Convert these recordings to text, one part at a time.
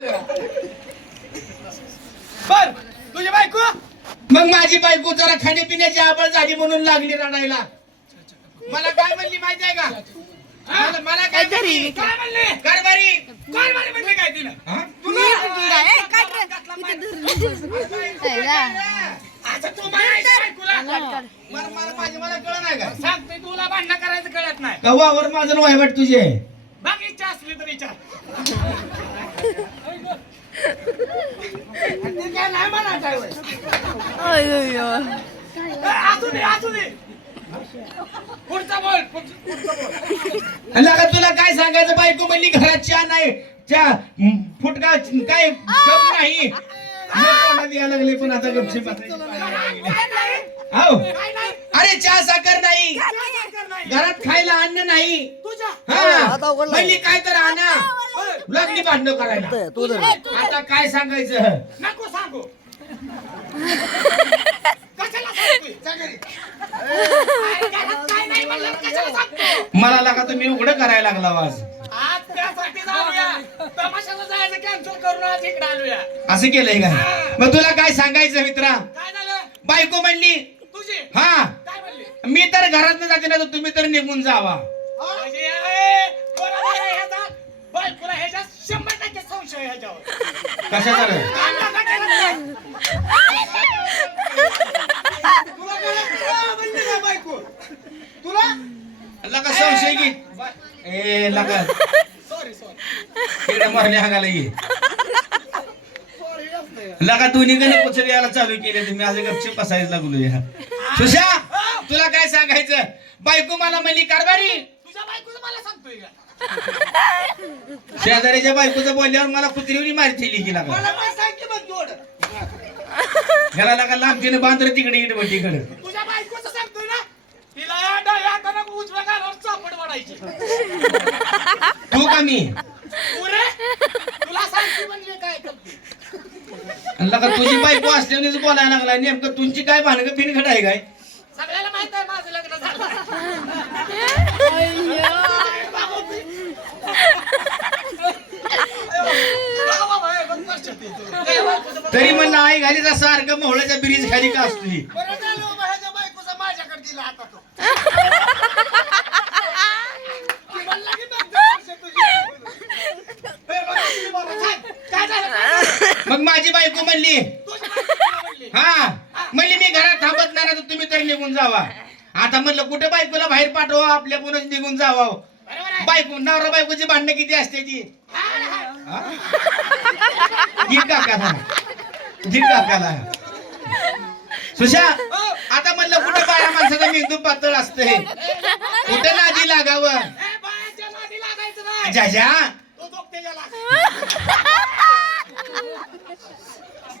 बर तुझी बायको मग माझी बायको जरा खाण्यापिण्याची आवड झाली म्हणून लागली रडायला. मला काय म्हणली माहिती आहे का? मला काय म्हणली? काय म्हणले कारभारी कारभारी म्हणले काय तिला आता तू म्हणायचं बायकोला मला कळलं नाही का? सांगते तुला भांडणं करायचं कळत नाही कवावर माझं वायवट तुझे बाकी इच्छा असली तर विचार ते काय नाही म्हणायचं असू दे असू दे पुढचा बोल पुढचा बोल लगा तुला काय सांगायचं? बायको म्हणली घरात चहा नाही, चहा फुटका काय कप नाही. तोंडात यायला लागले पण आता गपची हो. काय नाही अरे चहा साखर नाही, साखर नाही घरात खायला अन्न नाही. तुझ्या हा म्हणली काय तर आणा, लागली भांडणं करायला. आता काय सांगायचं? नको सांगू कशाला सांगतोय घरात काय नाही म्हणलं कशाला सांगतो मला लागा तुम्ही उघडं करायला लागला वाज. आज त्यासाठी जाऊया तमाशाला जायचं कॅन्सल करून आज इकडे आलोया असं केलंय का? मग तुला काय सांगायचं मित्रा? काय झालं बायको म्हणली तुझी हा काय म्हणली मी तर घरात जाते ना, तर तुम्ही तर निघून जावा. म्हणजे ए, बरोबर आहे ह्याचा बायकोला ह्याच्या 100% संशय आहे ह्याच्यावर कशाचा रे? काम धंदा केला नाही. तुला कळलं म्हणली का बायको तुला लगा संशय घे. ए लगा सॉरी सॉरी तिकडे मरणे हागाला ये. लगा दोन्ही कडे पुचरी यायला चालू केले तुम्ही. आज गपचूप बसायला लागलो या. सुशा तुला काय सांगायचं? बायको मला म्हणली कारभारी. तुझ्या बायकोचं मला सांगतोय का शेजारीच्या बायकोचं बोलल्यावर मला कुत्रीवरी मारतील की लागा. मला काय सांग की मग जोड घरा लागा लांबतीने बांधर तिकडे इटवटीकडे. तुझ्या बायकोचं सांगतोय ना तिला डाव्या हाताने उजव्या गालावर चापड वाढायची तू का मी पुरे तुला सांगते म्हणजे काय करते लगा तुझी बायको असल्यानेच बोलायला लागला. नेमकं तुमची काय भानगड बिनगड आहे काय? सगळ्याला माहित आहे माझं लग्न झालं तरी म्हणलं आई घाली जसा अर्ग मोहळ्याच्या ब्रिज खाली का असतोय. बरं झालं बाबा, ह्याच्या बायकोचा माझ्याकडे दिला आता तो ती म्हणला की बघ ते वर्ष तुझी. ए, बघा तुम्ही मला सांग, काय झालं, काय झालं? मग माझी बायको म्हणली तुझ्या बायकोला म्हणली. हा म्हणली मी घरात थांबत नाही ना, तर तुम्ही तरी निघून जावा. आता म्हणलं कुठे बायकोला बाहेर पाठवा, आपल्या कोणच निघून जावा. बरोबर आहे. बायको नवरा बायकोची भांडणं किती असते ती? हा. जी काकाला जी काकाला सुशा आता म्हणलं कुठे बाया माणसाचा मेंदू पातळ असते, कुठे नादी लागावं. ए, बायाच्या नादी लागायचं नाही. जाजा तो झोपतेच्या लाग.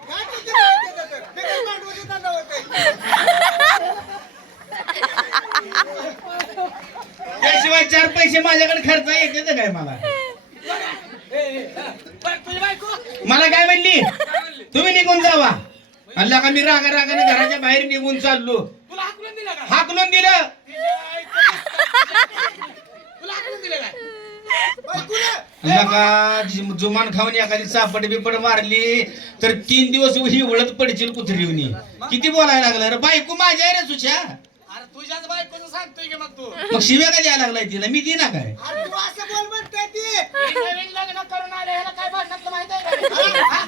काय किती माहिती आहे तर? बिगर भांडवली धंदा होतोय. त्याशिवाय 4 पैसे माझ्याकडे खर्च येते काय मला? बरं, तुझी बायको मला काय म्हणली? काय म्हणली? तुम्ही निघून जावा. अल्ला का मी रागाने घराच्या बाहेर निघून चाललो. तुला हाकलून दिलं का हाकलून दिलं. तुला हाकलून दिलं काय अल्ला का जुमान खाऊन एखादी चापड बिपड मारली तर 3 दिवस ही उळत पडशील कुत्रीवनी. किती बोलायला लागलं रे? बायको माझ्या आहे रे सुशा. अरे तुझ्याच बायकोचं सांगतोय की मग तू मग शिव्या का द्यायला लागलाय तिला? मी दिना काय? अरे तू असं बोल म्हणते ती नवीन लग्न करून आले ह्याला काय भांडणातलं माहित आहे का? हा?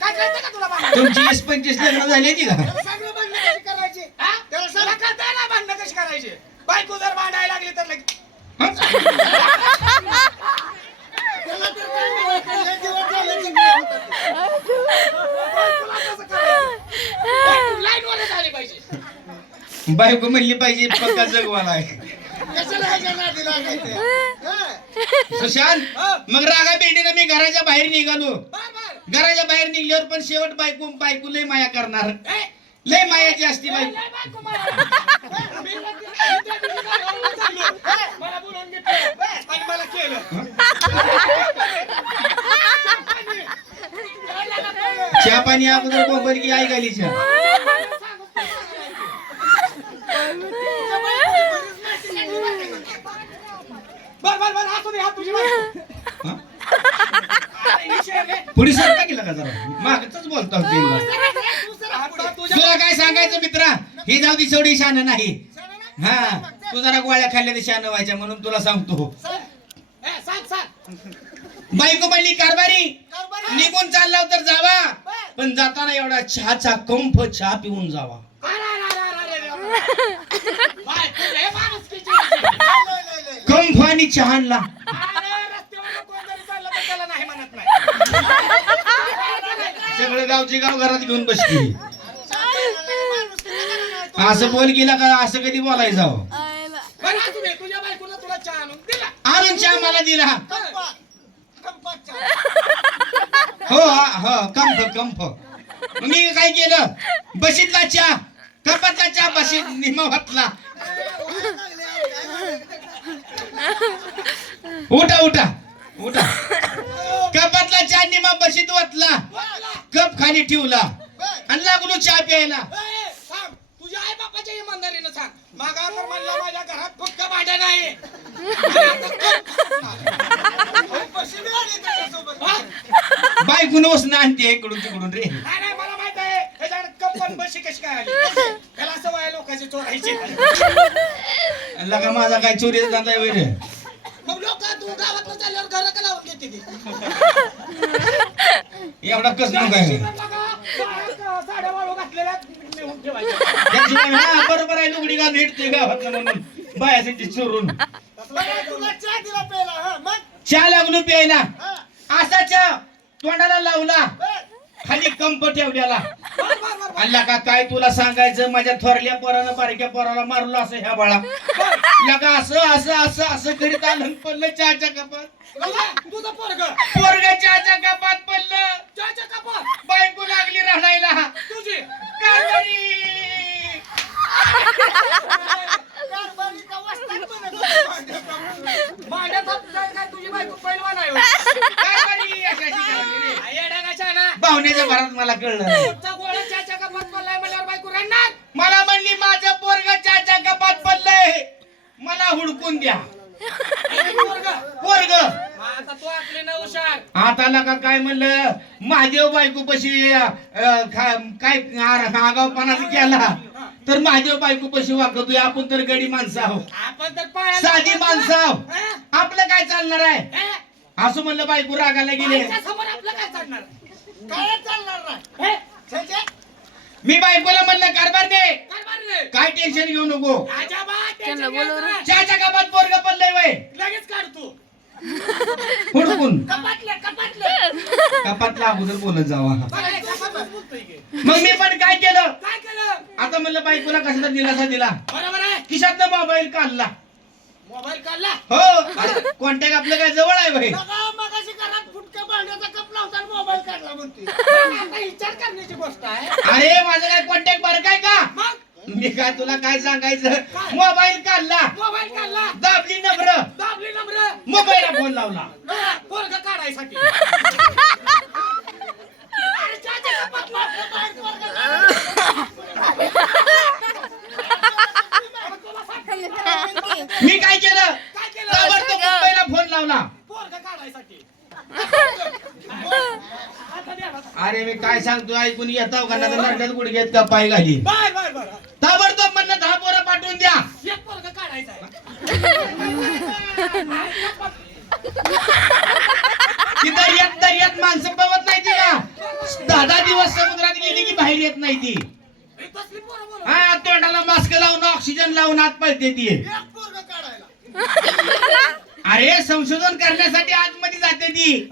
काय कळतं का तुला भांडण? तुमची 20-25 लग्न झाली ती का? त्याला सगळं भांडणं कशी करायची हा? त्याला सगळं कळतंय ना भांडणं कशी करायची. बायको जर भांडायला लागली तर लगेच हं? त्याला तर काय माहिती, लय दिवस झाले की काय होतं ते. बायकोला कसं करायचं? बायको लाईनवरच आली पाहिजे. बायको म्हणली पाहिजे पक्का जगवाला आहे. कशाला ह्याच्या नादी लागायचं? हा? सुशांत मग रागा बेडीनं मी घराच्या बाहेर निघालो. बर. घराच्या बाहेर निघल्यावर पण शेवट बायको लय माया करणार. ए, लय मायाची असती लय बायको. बायको मला. मी त्या दिवशी गावाला चाललो. मला बोलवून घेतलं आणि मला केलं. चहा पाणी अगोदर बोंबर की आई गालीच्या. बर बर बर, हात तुझी बायको. हं? अरे, विषय आहे. पुढे सरका गेला का जरा मागच बोलतो आता तुझ्या तुला काय सांगायचं मित्रा ही जाऊ दी शेवटी शान नाही हा तू जरा गोळ्या खाल्ल्या ते शान व्हायच्या म्हणून तुला सांगतो सांग सांग बायको म्हणली कारभारी कारभारी. निघून चालला तर जावा पण जाताना एवढा चहाचा कंफ चहा पिऊन जावा बाय, तू लय माणुसकीची आहे. कंफ आणि चहा आणला अरे, रस्त्यावर कोण जरी चाललं तर त्याला नाही म्हणत नाही. सगळं गावचे गाव घरात घेऊन बसली असं बोल गेला का असं कधी बोलायचं जावं बरं, असू दे, तुझ्या बायकोनं तुला चहा आणून दिला. आणून चहा मला दिला कंपात चहा. हो कंफ कंफ मी काय केलं बशीतला चहा कपातला चहा बशीत निमा वाटला उठा उठा उठा कपातला चहा निमा बशीत वाटला कप खाली ठेवला आणि लागलो चहा प्यायला ए, सांग, तुझ्या आई बापाच्या इमानदारीनं सांग. मागा तर म्हणलं माझ्या घरात फक्त भांडे नाही. हा? बायकून वसणं आणते इकडून तिकडून रे नाही, नाही, मला माहित आहे ह्याच्याकडे कप्पन बशी कशी काय आली. त्याला सवय आहे लोकांची चोरायची. लगा माझा काय चोरीचा धंदा आहे रे मग लोक तू गावात चालल्यावर घर का लावून घेते ती? एवढा कस काय साड्या वाळू घातलेल्या नेऊन ठेवायच्या. हा बरोबर आहे लुगडी घालून हिटते गावात म्हणून बायासाठी चोरून बरं, तुला चहा दिला प्यायला, हा, मग? चहा लागलो प्यायला हा, असा चहा तोंडाला लावला बरं. खाली कंप ठेवल्याला बरं, बरं, बरं, बरं. अल्ला का काय तुला सांगायचं माझ्या थोरल्या पोरानं बारक्या पोराला मारलं असं ह्या बाळा लगा असं असं असं असं करीत आलं पडलं चहाच्या कपात तुझं पोरगं पोरग चहाच्या कपात पडलं चहाच्या कपात बायको लागली राहायला तुझी कारभारी. भांड्यात हात जाय काय तुझी बायको पैलवान आहे होय? कारभारी अशी अशी करायची रे. आ, येडा कशा ना? पाहुण्याच्या भरात मला कळलं नाही. तुमचा गोळा चहाच्या कपात पडलाय म्हणल्यावर बायको रडणार. मला म्हणली माझं पोरग चहाच्या कपात पडलंय मला हुडकून द्या आणि पोरगं? पोरग मग आता तू आपले ना हुशार. आता लका काय म्हणलं महादेव बायको पशी काय आगावपणाच केला तर महादेव बायको पशी वागतोय आपण तर गडी माणसं आहोत आपण तर पायाला साधी माणसं आहोत हा? आपलं काय चालणार आहे हा? असं म्हणलं बायको रागाला गेले बाईच्यासमोर आपलं काय चालणार? काय चालणार नाही? हे? छे, मी बायकोला म्हणलं कारभार दे कारभार रे. काय टेन्शन घेऊ नको अजिबात tension घ्यायचं नाही. चहाच्या कपात पोरग पडलंय वय लगेच काढ तू. हुडकून कपाटले. कपातला अगोदर बोलत जावा बरं, हे कपाटच बोलतोय की. मग मी पण काय केलं काय केलं? आता म्हणलं बायकोला कशाला दिलासा दिला बरोबर आहे. खिशातनं मोबाईल काढला मोबाईल काढला. हो कॉन्टॅक्ट आपलं काय जवळ आहे वय मगाशी घरात फुटका भांड्याचा कप लावताना मोबाईल काढला म्हणते. आता विचार करण्याची गोष्ट आहे. अरे माझं काय कॉन्टॅक्ट बरं काय का मग मी काय तुला काय सांगायचं मोबाईल काढला मोबाईल काढला. दाबली नम्र दाबली नम्र. मोबाईलला फोन लावला पोरग काढायसाठी. अरे चहाच्या कपात मोबाईल पोरगं मी काय केलं काय केलं? ताबडतोब मुंबईला फोन लावला पोरगं काढायसाठी. अरे मी काय सांगतो ऐकून येताव का नरड्यात गुडघ्यात का पाय घाली बर बर बर. ताबडतोब म्हणलं 10 पोरं पाठवून द्या एक पोरगं काढायचं आहे. तिथं येत माणसं पवत नाही ती का 10 दिवस समुद्रात गेली की बाहेर येत नाही ती हे तसली पोरं बोलव. हा तोंडाला मास्क लावून ऑक्सिजन लावून आत पळते ती एक पोरगं काढायला. अरे संशोधन करण्यासाठी आतमध्ये जाते ती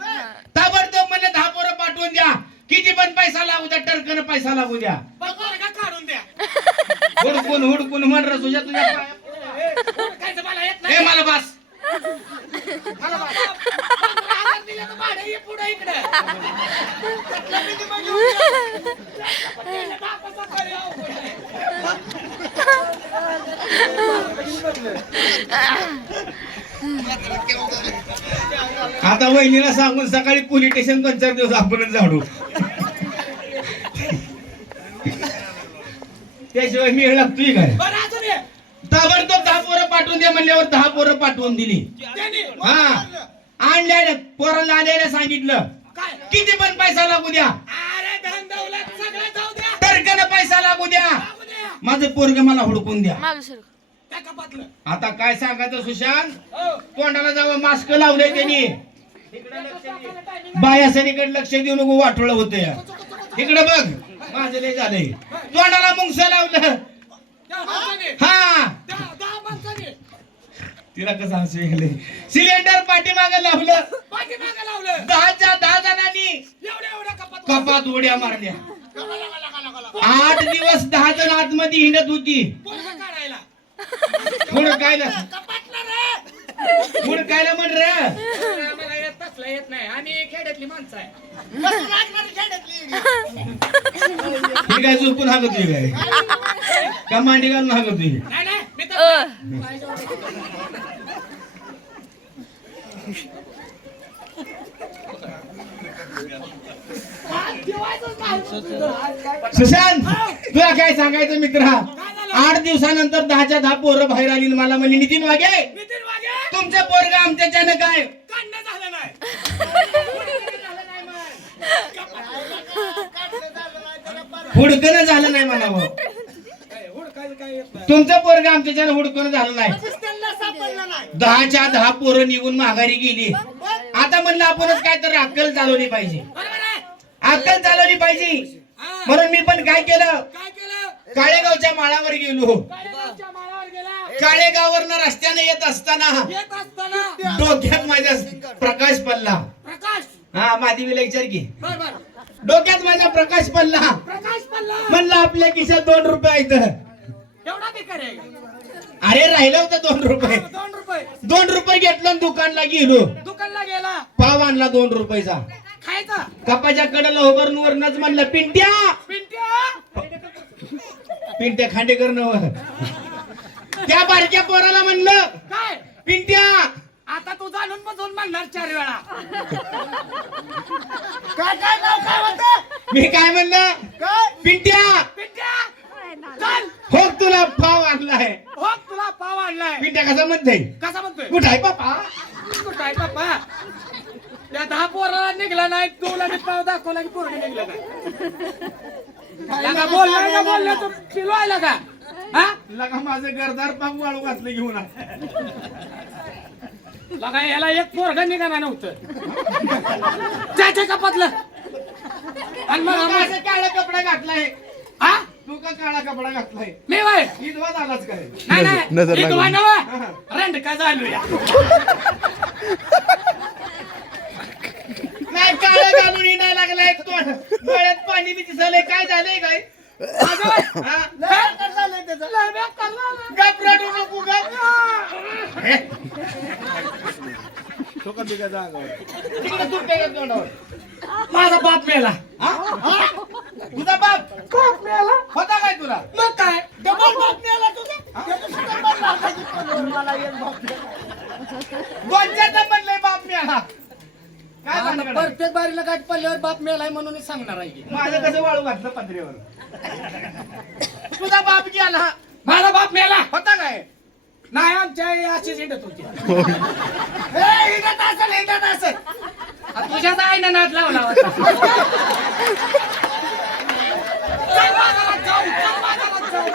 ताबडतोब म्हणलं 10 पोरं पाठवून द्या किती पण पैसा लागू द्या टरकन पैसा लागू द्या पण पोरगं काढून द्या. हुडकून हुडकून म्हण रे तुझ्या पाया पोरगायचं मला येत ए नाही. मला बस मला बघ. 15,000 दिलं तर भाडं ये पुढं इकडं. बापाचा खरी अवघड आहे. आता वहिनीला सांगून सकाळी पोलीस स्टेशन 2-4 दिवस आपणच झाडू त्याशिवाय मेळ लागतोय काय बरं असू दे. ताबडतोब 10 पोरं पाठवून द्या म्हणल्यावर 10 पोरं पाठवून दिली त्यांनी हा आणल्या पोराला आल्याला सांगितलं काय? किती पण पैसा लागू द्या, अरे धन दौलत सगळं जाऊ द्या. तडकानं पैसा लागू द्या, लागू द्या. माझं पोरग मला हुडकून द्या. त्या कपातलं. आता काय सांगायचं सुशांत, हो. तोंडाला जावं मास्क लावलंय त्यांनी, बाया सरीकडे लक्ष देऊ नको, वाटोळं होतंय. इकडे बघ माझं लय झालंय, तोंडाला मुंगस लावलं. त्या माणसाने. हा दहा माणसाने. तिला कसं हसू येईल. सिलेंडर पाठीमागे लावलं, पाठीमागं लावलं. 10 जणांनी एवढ्या कपात. कपात उड्या मारल्या. लगा. 8 दिवस 10 जण आतमध्ये हिंडत होती. पोरगं काढायला. हुडकायला कपातलं रे. हुडकायला म्हण रे. आम्हाला येत नाही आणि खेड्यातली माणसं आहे. कसं लागणार खेड्यातली? हे काय झोपून हागतोय काय, का मांडी घालून हागतोय? नाही मी तर सुशांत, तुला काय सांगायचं मित्र, 8 दिवसानंतर 10च्या 10 पोरं बाहेर आली आणि मला म्हणे नितीन वागे, नितीन वागे तुमचं पोरग आमच्याच्यानं काय काढणं झालं नाही. हुडकणं झालं नाही म्हणावं. हुडकायला काय येत नाही. तुमचं पोरग आमच्याच्यानं हुडकणं झालं नाही. त्यांना सापडलं नाही. 10च्या 10 पोरं निघून माघारी गेली. आता म्हणलं आपणच काय तर अक्कल चालवली पाहिजे, बरोबर आहे. अक्कल चालवली पाहिजे. हा. म्हणून मी पण काय केलं, काय केलं? काळेगावच्या माळावर गेलो. काळेगावच्या माळावर गेला. काळेगाववरनं रस्त्याने येत असताना येत असताना डोक्यात माझ्या प्रकाश पडला. प्रकाश. हा माधवीला विचार की, बर डोक्यात माझ्या प्रकाश पडला. प्रकाश पल्ला. म्हणलं आपल्या खिशात 2 रुपये आहेत. एवढा बेकार आहे. अरे राहिलं होतं 2 रुपये. 2 रुपये. 2 रुपये घेतलं आणि दुकानला गेलो. दुकानला गेला. पाव आणला 2 रुपयाचा. खायचा. कपाच्या कडेला उभारून वरनच म्हणलं पिंट्या. पिंट्या. पिंट्या खांडेकर नव. त्या बारक्या पोराला म्हणलं काय? पिंट्या. आता तू जाणून बसून म्हणणार 4 वेळा. काय काय नाव काय होतं? मी काय म्हणलं, काय? पिंट्या पिंट्या. चल. हो तुला पाव आणलाय. हो तुला पाव आणलाय. पिंट्या कसा म्हणतोय, कसा म्हणतोय? कुठं आहे बापा. कुठं आहे पप्पा? त्या 10 पोराला निघला नाही, तुला मी पाव दाखवला की पोरं निघलं काय? बोलला तू पिलवायला का? हा? लगा माझं घरदार पाव वाळू घातलं घेऊन आ. लगा याला एक पोरगा निघाला नव्हतं. त्याच्या कपातलं. आणि मग आम्हाला- माझं काळा कपडा घातलाय. हा? तू का काळा कपडा घातलाय, मी वय विधवा झालाच काय. नाही इथं नवा रंडका झालूया. नाही काळं घालून हिंडायला लागलाय, तोंड डोळ्यात पाणी बी दिसलंय. काय झालंय काय, हा? गप रडू नको गप. तिकडे तुटते का तोंडावर. माझा बाप मेला. हा? तुझा बाप होता काय तुला. मग काय डबल बाप मेला तुझा. 2च्या म्हणलंय बाप मी हा. काय भानगड आहे? प्रत्येक बारीला गाठ पडल्यावर बाप मेलाय म्हणून सांगणार आहे. माझं कसं वाळू घातलं पत्र्यावर. तुझा बाप गेला माझा बाप मेला. होता काय. नाही आमच्या आई अशीच हिंडत होती. हिंडत असेल. तुझ्याच आईनं नाद लावला होता. चल बाजारात जाऊ, चल बाजारात जाऊ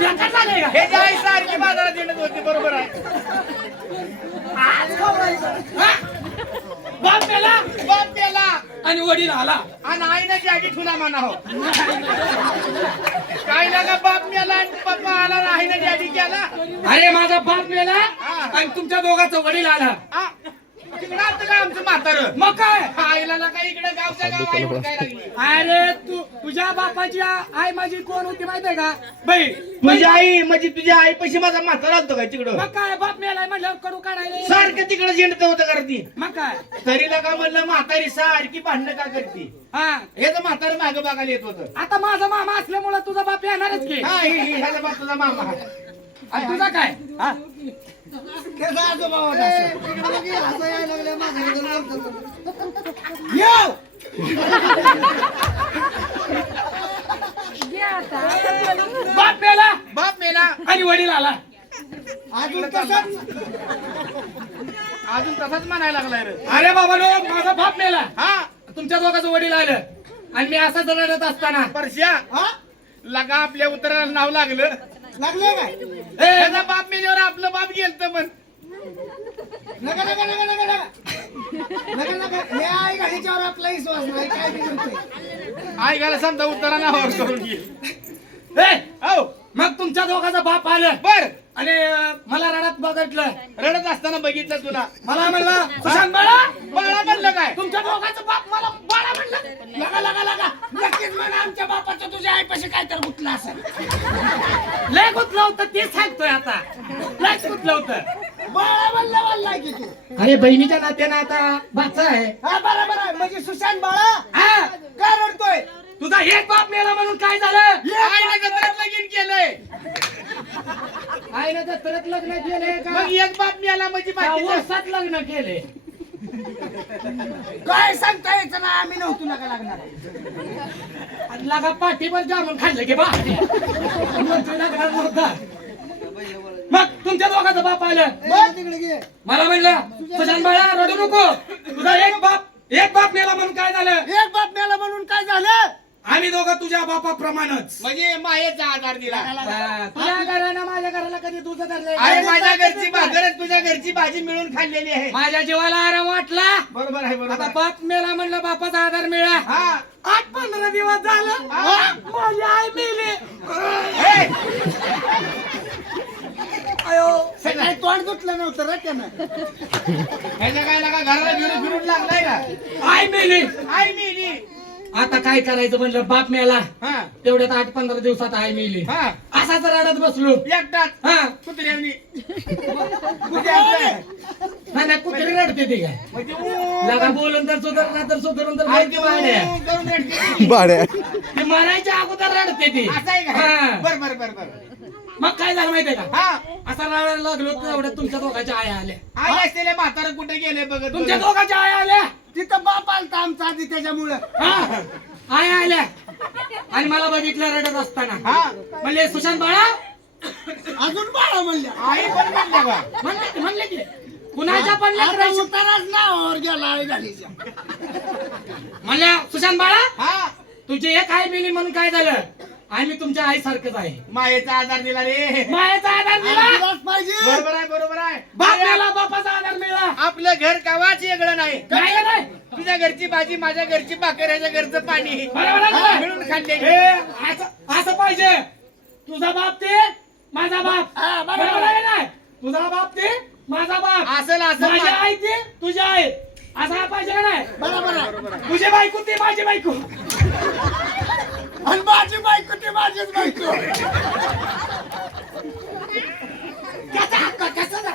बेकार झालंय का? हे जे आई सारखी बाजारात येणत होती, बरोबर आहे. हा? बाप मेला बाप गेला आणि वडील आला. आणि आईनं जागी ठुला म्हणावं. काय ना का बाप मेला आणि पप्पा आला आणि आईनं जागी केला. अरे माझा बाप मेला आणि तुमच्या दोघांचा वडील आला. हा? तिकडं आलतं का आमचं म्हातारं. मग काय? आईला ना काय इकडे गावच्या गाव आई हुडकायला लागली. अरे तुझ्या बापाची आई माझी कोण होती माहितीये का? बाई. तुझी आई म्हणजे तुझ्या आई पैसे माझा म्हातारा आलतो काय तिकडं. मग काय बाप मेलाय म्हणल्यावर कडू काढायला. सारखं तिकडे झेंडत होतं करती. मग काय? तरी का म्हणलं म्हातारी सारखी भांडणं का करते. हा हे तर म्हातारं मागं बघायला येत होतं. आता माझा मामा असल्यामुळे तुझा बाप येणारच की. हा ही ह्याचा बाप तुझा मामा. आणि तुझा काय? हा? यो! बाप मेला बाप मेला आणि वडील आला. अजून तसाच म्हणायला लागलाय रे. अरे बाबा नो, माझा बाप मेला, हा तुमच्या दोघांचं वडील आलं आणि मी असाच रडत असताना परश्या हा लगा आपल्या उतराला नाव लागलं. लागले काय त्याचा बाप मेल्यावर आपलं बाप गेलत पण नका नका नका नका नका नका नका हे आई गाडीच्यावर आपला विश्वास नाही काय बी म्हणते. आई घाला समजा उतरा नावावर करून घे. ए, हो मग तुमच्या दोघांचा बाप आलं बर आणि मला रडत बघितलं. रडत असताना बघितलं तुला. मला म्हणलं सुशांत बाळा, बाळा म्हणलं काय? तुमच्या दोघांचं बाप मला बाळा म्हणलं. लगा लगा लगा नक्कीच म्हणा आमच्या बापाचं तुझ्या आईपाशी काय तर गुतलं असेल. लय गुतलं होतं ते सांगतोय आता, लय गुतलं होतं. बाळा म्हणलं वाल्ला की तू. अरे बहिणीच्या नात्यानं आता बाचा आहे. हा बरोबर आहे म्हणजे सुशांत बाळा हा, काय रडतोय. तुझा एक बाप मेला म्हणून काय झालं? आईने जत्रात लगीन केलंय. आईने जत्रेत लग्न केले का? मग एक बाप मिळाला म्हणजे बाकीचं वर्षात लग्न केले. काय सांगता यायचं ना आम्ही नव्हतो नका लागणार. आणि लगा पाठीवर जामून खाल्लं की बा लग्नात नव्हता. मग तुमच्या दोघांचं बाप आलं. बरं तिकडे घे. मला म्हणलं सुशांत बाळा रडू नको, तुझा एक बाप मेला म्हणून काय झालं? एक बाप मेला म्हणून काय झालं. आम्ही दोघं तुझ्या बापाप्रमाणच. म्हणजे मायेचा आधार दिला. तुझ्या घरानं माझ्या घराला कधी तुझं धरलंय? अरे माझ्या घरची भाकर आणि तुझ्या घरची भाजी मिळून खाल्लेली आहे. माझ्या जीवाला आराम वाटला. बरोबर आहे बरोबर आता आहे. बाप मेला म्हणलं बापाचा आधार मिळा. हा 8-15 दिवस झालं माझी आई मेली. हे, सकाळी तोंड दुटलं नव्हतं रे त्यानं. ह्याच्या काय लागा घराला फिरून फिरून लागलाय का? आई मेली. आई मेली. आता काय करायचं म्हणलं, बाप मेला हा तेवढ्यात 8-15 दिवसात आई मेली. हा असाच रडत बसलो. एकटाच हा, कुत्र्यानी नाही कुठे रडते ते काय? म्हणजे लगा बोलून तर सुधारणार तर सुधारून तर आई बोलते भाड्या. करून रडते. ते मरायच्या अगोदर रडते ती. असं आहे का? हा. बर बर बर बर. मग काय झालं माहितीये का? हा असा रडायला लागलो तेवढ्यात तुमच्या दोघांच्या आया आल्या. आई असलेले म्हातारं कुठे गेले बघत तुमच्या बघत. दोघांच्या आया आल्या. तिथं बाप आलता आमचा आधी त्याच्यामुळं. हा, आया आल्या आणि मला बघितलं रडत असताना. हा म्हणले सुशांत बाळा, अजून बाळा म्हणल्या. आई पण म्हणले का? म्हणले की कुणाच्या पण आता लेकराची. उताराच नावावर गेला आई गाडीच्या. म्हणल्या सुशांत बाळा, हा तुझी एक आई मेली म्हणून काय झालं? आम्ही तुमच्या आई सारखंच आहे. मायेचा आधार दिला रे. मायाचा आधार दिला. दिलाच पाहिजे. बरोबर आहे बरोबर आहे. बाप मेला, बापाचा आधार मिळाला. आपलं घर कवाच वेगळं नाही. नाही का नाही? तुझ्या घरची भाजी माझ्या घरची भाकर याच्या घरचं पाणी बरोबर आहे का? मिळून खाल्ले. हे, असं पाहिजे. तुझा बाप ते माझा बाप. हा, बरोबर बरोबर आहे का नाही? तुझा बाप ते माझा बाप. असं असं माझी आई ते तुझी आई. असा पाहिजे का नाही? बरोबर आहे. तुझी बायको ते माझी बायको. आणि माझी बायको ती माझीच बायको. त्याचा हक्क कसा झाला?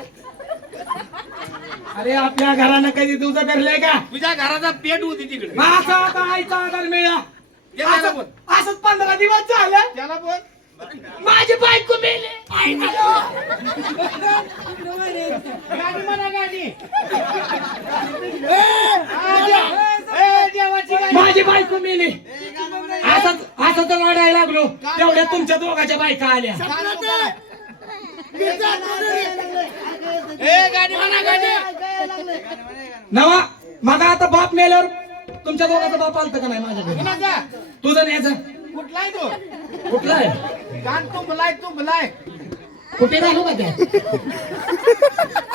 अरे आपल्या घरानं कधी तुझं धरलंय का? तुझ्या घराचा पेट होती तिकडे. मग असा आता आईचा आधार मिळाला. त्याला असं- बोल. असंच 15 दिवस झालं त्याला बोल. माझी बायको मेली. गाडी म्हणा गाडी. देवाची गाडी. माझी बायको मेली. असं तर रडायला लागलो तेवढ्या तुमच्या दोघांच्या बायका आल्या. गाडी म्हणा गाडी. नवा मग आता बाप मेल्यावर तुमच्या दोघांचा बाप आलता का नाही माझ्या घरी? कुणाचा? तुझं न्यायचं कुठलाय तो? कुठला आहे? कान तुंबलाय. कुठे घालू का ते?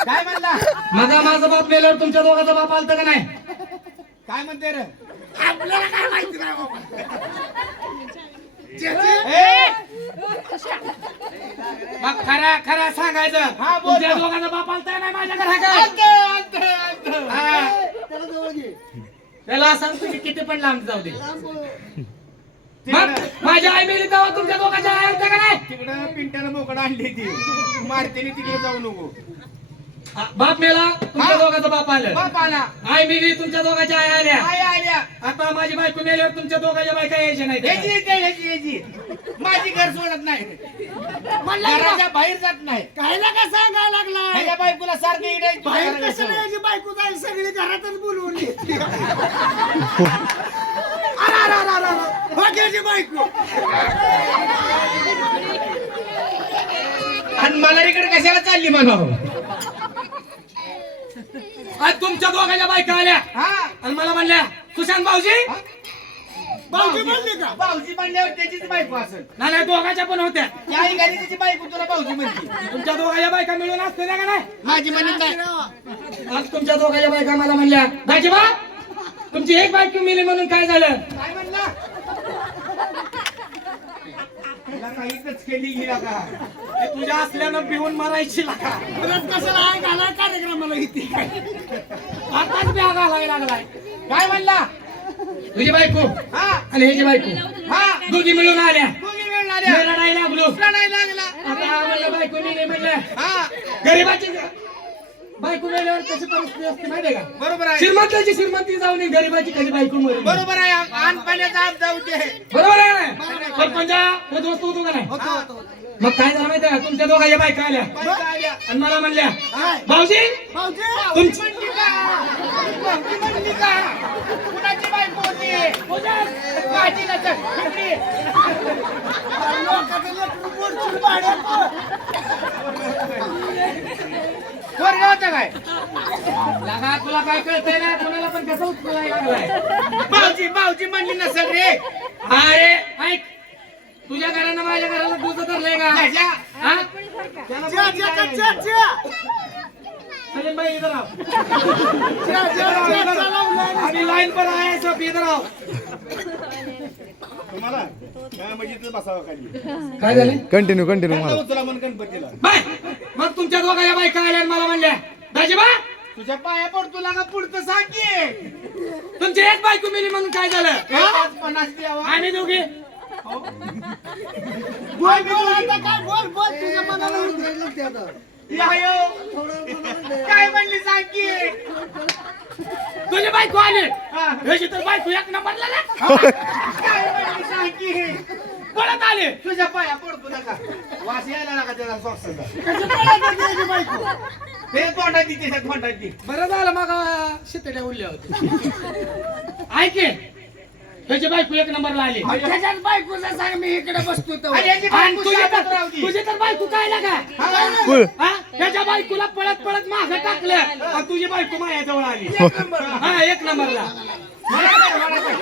काय म्हणला? मग माझा बाप मेल्यावर तुमच्या दोघांचा बाप आलता का नाही? काय म्हणते रे? आपल्याला काय माहिती नाही बाबा. मग खरा सांगायचं. हा, बोल. तुमच्या दोघांचा बाप आलता का नाही माझ्या घराकडे? हा. त्याला जवळ घे. त्याला सांगतो की किती पण लांब जाऊ दे. मग तिकडं माझी आई मेली तेव्हा तुमच्या दोघांच्या आई आलत्या का नाही? तिकडं पिंट्यानं बोकडं आणली ती. मारतेने तिकडे जाऊ नको. बाप मेला तुमच्या हा. दोघांचा बाप आलं. बाप आला. आई मेली तुमच्या दोघांच्या आई आल्या. आई आल्या. आता माझी बायको मेल्यावर तुमच्या दोघांच्या बायका यायच्या नाही ह्याची माझी घर सोडत नाही. घराच्या बाहेर जात नाही. कायला का सांगायला लागलाय. ह्याच्या बायकोला सारखं इडायचं. बाहेर कशाला याची बायको जाईल सगळी घरातच बोलवली. बघ याची बायको. आणि मला इकडे कशाला चालली म्हणावं. आज तुमच्या दोघांच्या बायका आल्या हा आणि मला म्हणल्या सुशांत भाऊजी भाऊजी म्हणली का भाऊजी म्हणल्यावर त्याचीच बायको असेल. नाही दोघांच्या पण होत्या. त्या गाडी त्याची बायको तुला भाऊजी म्हणते. तुमच्या दोघांच्या बायका मिळून असते का नाही. माझी म्हणत नाही. आज तुमच्या दोघांच्या बायका मला म्हणल्या दाजीबा तुमची एक बायको मिली म्हणून काय झालं. काय म्हणला तुला काहीच केली गेला का ते तुझ्या असल्यानं पिऊन मरायची लागा. कशाला आहे घाला कार्यक्रमाला इथे आताच ब्याग घालायला लागलाय. काय म्हणला तुझी बायको हा आणि ह्याची बायको हा दोघी मिळून आल्या. दोघी मिळणाऱ्या मी रडायला लागलो. नाही लागला आता म्हणलं बायको नाही म्हणलं हा गरीबाची बायको मेल्यावर कशी परिस्थिती असते माहितीये का. बरोबर आहे श्रीमंताची श्रीमंती जाऊ नये गरीबाची कधी बायको मरून. बरोबर आहे आण पाण्याचा आत जाऊ दे. बरोबर आहे ना. सरपंचा दोस्त होतो का नाही. मग काय झालं माहिती आहे तुमच्या दोघांच्या बायका आल्या बायका आल्या. आणि मला म्हणल्या भाऊजी भाऊजी तुमची म्हणली का भाऊजी म्हणली का कुणाची बायको होती माझी नसेल. इकडे. लोकांचं लेकरू बोलचून भाड्यात. पोरगं होतं काय लागा तुला काय कळतंय ना कोणाला पण कसं उचलायला लागलाय. भाऊजी भाऊजी म्हणली नसेल रे. अरे ऐक तुझ्या घरानं माझ्या घराला दूध धरलंय का. त्याच्या हा? च्या, च्या, च्या, च्या. सलीम भाई इधर आओ. च्या, च्या, च्या, च्या लावलंय. अभी लाइन पर आए सब इधर आओ. तुम्हाला काय म्हणजे बसावं खाली काय झालं कंटिन्यू मला उचला म्हणून गणपतीला बाय मग तुमच्या दोघांच्या बायका आल्या आणि मला म्हणल्या दाजीबा तुझ्या पाया पडतो लागा पुढचं सांग की. तुमची एक बायको मिली म्हणून काय झालं. 50 द्यावा. आम्ही दोघी बोल बोल आता काय बोल बोल तुझ्या मनाला उतरलं ते आता. या यो. काय म्हणली सांग की. तुझी बायको आली हा. ह्याची तर बायको एक नंबरला ना. काय म्हणली सांग की. पळत आले तुझ्या पाया पडतो नका वास यायला नका त्याला सॉक्सचा. कशी पळायचं त्याची बायको? ते तोंडात ती त्याच्या तोंडात ती. बरं झालं मग शितड्या उरल्या होत्या. ऐके ह्याची बायको एक नंबरला आली त्याच्याच बायकोचं सांग मी इकडे बसतो तर. आणि याची आणि बायको तुझी शांतच तर राहू दे. तुझी तर बायको काय लागा बोल. त्याच्या बायकोला पळत पळत मागं टाकलं आणि तुझी बायको माझ्याजवळ आली. एक नंबर. हा एक नंबरला मला काय, मला काय.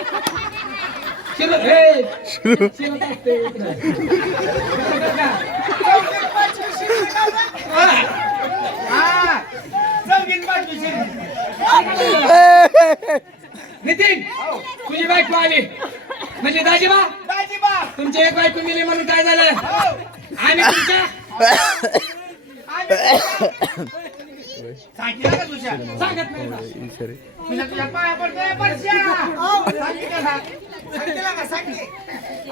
शिरत असते इकडं. हा. चौघीत बाजूची. नितीन तुझी बायको आली म्हणजे दाजीबा दाजीबा. तुमची एक बायको मिली म्हणून काय झालं हो. आम्ही तुमच्या सांगितलं का तुझ्या सांगत नाही ना. तुझ्या पाया पडतोय परश्या. सांगितलं का? सांगितलं का? सांग की.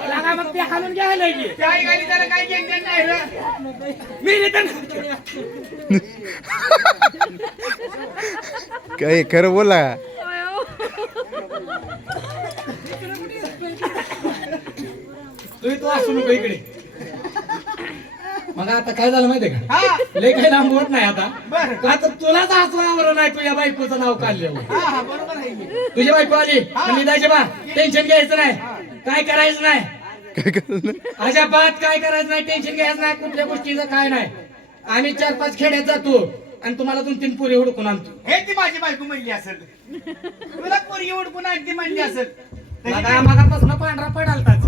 लागा मग ते हाणून घ्यायला की त्या आई गाडी त्याला काही घेणं नाही रे. मी नितीन काय खरं बोला तू असू नको इकडे. मग आता काय झालं माहितीये का हा. लय काही लांब होत नाही आता बरं. आता तुलाच हसवावर नाही तुझ्या बायकोचं नाव काढलेलं. हा हा बरोबर आहे की. तुझी बायको आली म्हणजे दाजीबा टेन्शन घ्यायचं नाही काय करायचं नाही काय करणार अजाबात काय करायचं नाही टेन्शन घ्यायचं नाही कुठल्या गोष्टीचं काय नाही. आम्ही 4-5 खेड्यात जातो आणि तुम्हाला 2-3 पुरी हुडकून आणतो. हे ती माझी बायको म्हणली असेल. तुला पोरगी उडकून आणती म्हणली असेल. मगापासून पांढरा पडालताच